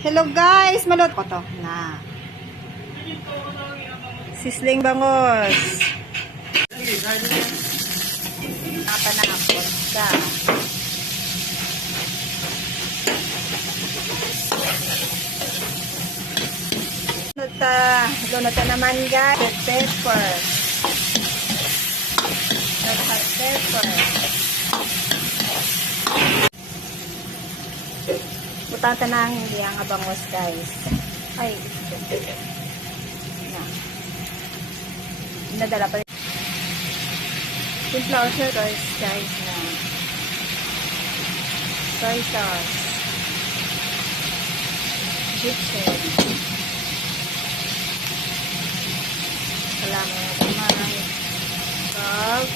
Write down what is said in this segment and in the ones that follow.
Hello guys, malot ko to na. Sisling bangos. Napanakot ka. Lunata naman guys. Pepper. Hot pepper. Butata na ang hindi ang abangos guys. Ay, na. Nadala pa rin. Simple sauce guys na. Soy sauce. Gypsum. Kalaman na naman. Salt.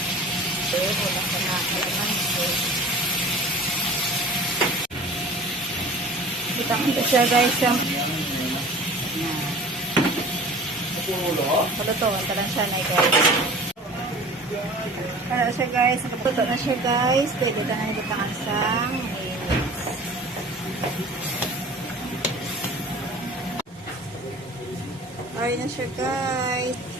Wala ka na kalamansi. Butang ito siya guys yung palutuan talang siya na guys. Para siya guys, nakaputo na siya guys. Pwede ka na ibutang sang mayonnaise. Alright na siya guys.